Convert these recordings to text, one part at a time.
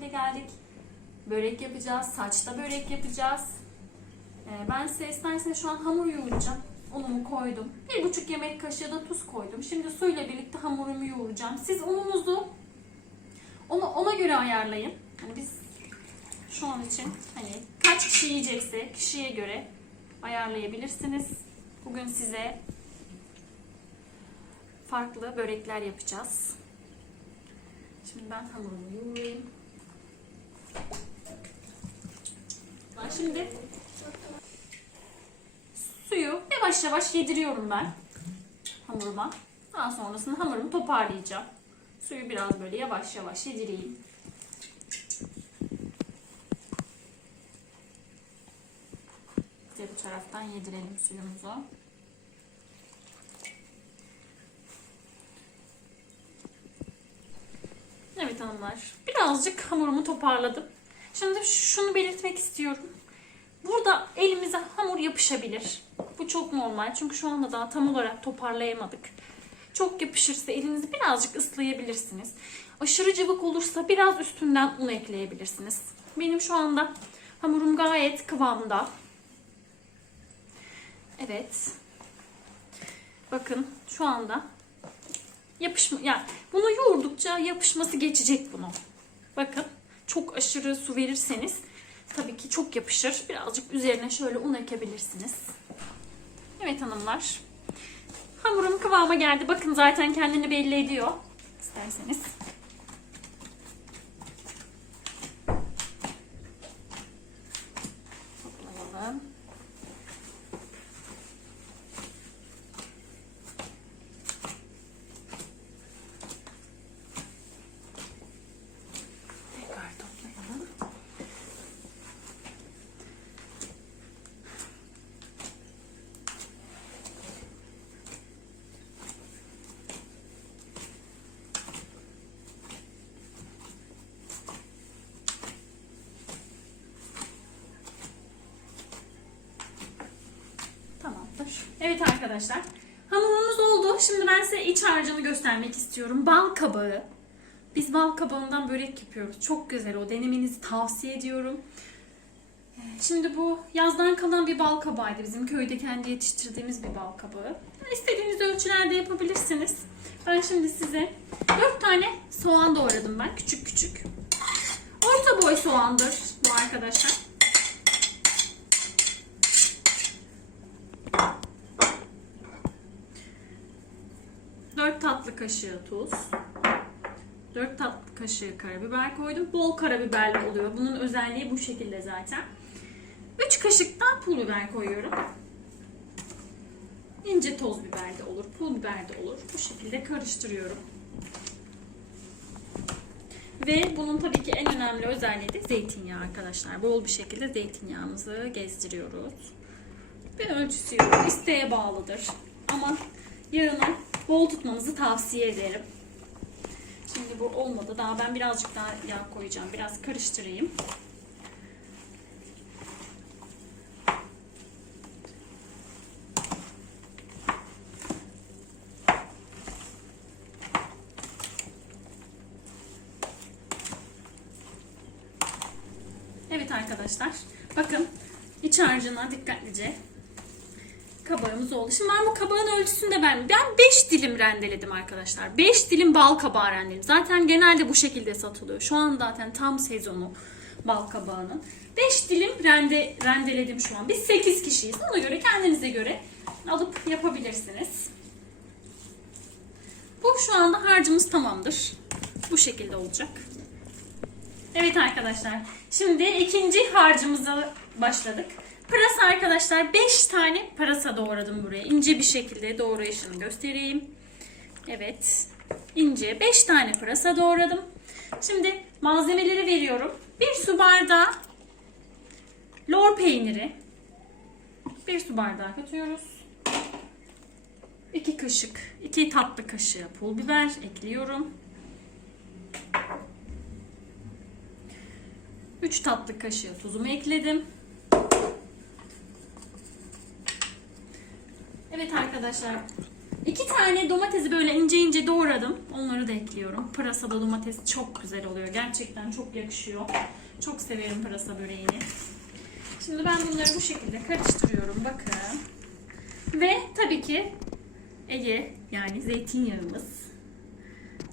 tarifiyle geldik. Börek yapacağız, saçta börek yapacağız. Ee, ben size isterseniz şu an hamur yoğuracağım. Unumu koydum. Bir buçuk yemek kaşığı da tuz koydum. Şimdi suyla birlikte hamurumu yoğuracağım. Siz ununuzu onu ona göre ayarlayın. Hani biz şu an için hani kaç kişi yiyecekse kişiye göre ayarlayabilirsiniz. Bugün size farklı börekler yapacağız. Şimdi ben hamurumu yoğurayım. Şimdi suyu yavaş yavaş yediriyorum ben hamuruma. Daha sonrasında hamurumu toparlayacağım. Suyu biraz böyle yavaş yavaş yedireyim. Bu taraftan yedirelim suyumuzu. Evet hanımlar. Birazcık hamurumu toparladım. Şimdi şunu belirtmek istiyorum. Burada elimize hamur yapışabilir. Bu çok normal. Çünkü şu anda daha tam olarak toparlayamadık. Çok yapışırsa elinizi birazcık ıslayabilirsiniz. Aşırı cıvık olursa biraz üstünden un ekleyebilirsiniz. Benim şu anda hamurum gayet kıvamda. Evet. Bakın şu anda yapışma yani bunu yoğurdukça yapışması geçecek bunu. Bakın çok aşırı su verirseniz tabii ki çok yapışır. Birazcık üzerine şöyle un ekebilirsiniz. Evet hanımlar. Hamurum kıvama geldi. Bakın zaten kendini belli ediyor. İsterseniz. Evet arkadaşlar. Hamurumuz oldu. Şimdi ben size iç harcını göstermek istiyorum. Bal kabağı. Biz bal kabağından börek yapıyoruz. Çok güzel o. Denemenizi tavsiye ediyorum. Ee, Şimdi bu yazdan kalan bir bal kabağıydı. Bizim köyde kendi yetiştirdiğimiz bir bal kabağı. İstediğiniz ölçülerde yapabilirsiniz. Ben şimdi size 4 tane soğan doğradım ben. Küçük küçük. Orta boy soğandır bu arkadaşlar. 4 tatlı kaşığı tuz. 4 tatlı kaşığı karabiber koydum. Bol karabiberli oluyor. Bunun özelliği bu şekilde zaten. 3 kaşıktan pul biber koyuyorum. İnce toz biber de olur, pul biber de olur. Bu şekilde karıştırıyorum. Ve bunun tabii ki en önemli özelliği de zeytinyağı arkadaşlar. Bol bir şekilde zeytinyağımızı gezdiriyoruz. Bir ölçüsü yok. İsteğe bağlıdır. Ama yağını bol tutmanızı tavsiye ederim. Şimdi bu olmadı. Daha ben birazcık daha yağ koyacağım. Biraz karıştırayım. Evet arkadaşlar. Bakın iç harcına dikkatlice kabağımız oldu. Şimdi ben bu kabağın ölçüsünü de ben ben 5 dilim rendeledim arkadaşlar. 5 dilim bal kabağı rendeledim. Zaten genelde bu şekilde satılıyor. Şu an zaten tam sezonu bal kabağının. 5 dilim rende, rendeledim şu an. Biz 8 kişiyiz. Ona göre kendinize göre alıp yapabilirsiniz. Bu şu anda harcımız tamamdır. Bu şekilde olacak. Evet arkadaşlar. Şimdi ikinci harcımıza başladık. Pırasa arkadaşlar 5 tane pırasa doğradım buraya. İnce bir şekilde doğrayışını göstereyim. Evet. ince 5 tane pırasa doğradım. Şimdi malzemeleri veriyorum. 1 su bardağı lor peyniri. 1 su bardağı katıyoruz. 2 kaşık, 2 tatlı kaşığı pul biber ekliyorum. 3 tatlı kaşığı tuzumu ekledim. Evet arkadaşlar İki tane domatesi böyle ince ince doğradım. Onları da ekliyorum. Pırasada domates çok güzel oluyor. Gerçekten çok yakışıyor. Çok severim pırasa böreğini. Şimdi ben bunları bu şekilde karıştırıyorum. Bakın. Ve tabii ki Ege yani zeytinyağımız.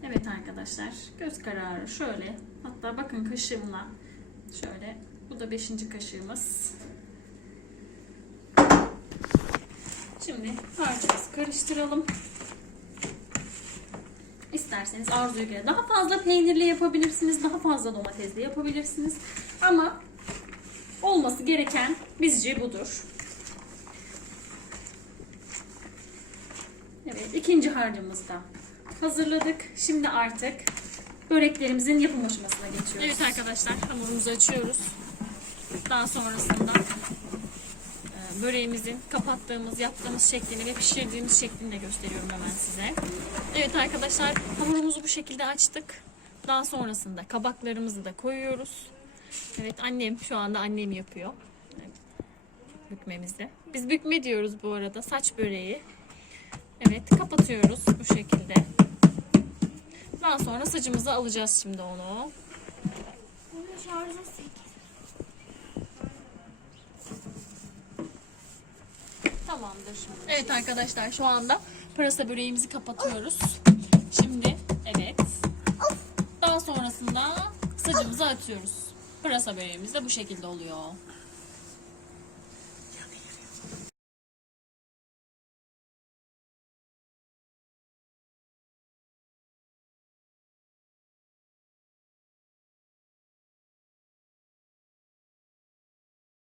Evet arkadaşlar göz kararı şöyle hatta bakın kaşığımla şöyle bu da beşinci kaşığımız. Şimdi harcımızı karıştıralım. İsterseniz arzuya göre daha fazla peynirli yapabilirsiniz, daha fazla domatesli yapabilirsiniz. Ama olması gereken bizce budur. Evet, ikinci harcımızı da hazırladık. Şimdi artık böreklerimizin yapım aşamasına geçiyoruz. Evet arkadaşlar, hamurumuzu açıyoruz. Daha sonrasında böreğimizin kapattığımız, yaptığımız şeklini ve pişirdiğimiz şeklini de gösteriyorum hemen size. Evet arkadaşlar, hamurumuzu bu şekilde açtık. Daha sonrasında kabaklarımızı da koyuyoruz. Evet annem şu anda annem yapıyor. Evet, Bükmemizi. Biz bükme diyoruz bu arada. Saç böreği. Evet kapatıyoruz bu şekilde. Daha sonra sacımızı alacağız şimdi onu. Bunun şarjı 8. Tamamdır. Evet arkadaşlar şu anda pırasa böreğimizi kapatıyoruz. Şimdi evet. Daha sonrasında sacımızı atıyoruz. Pırasa böreğimiz de bu şekilde oluyor.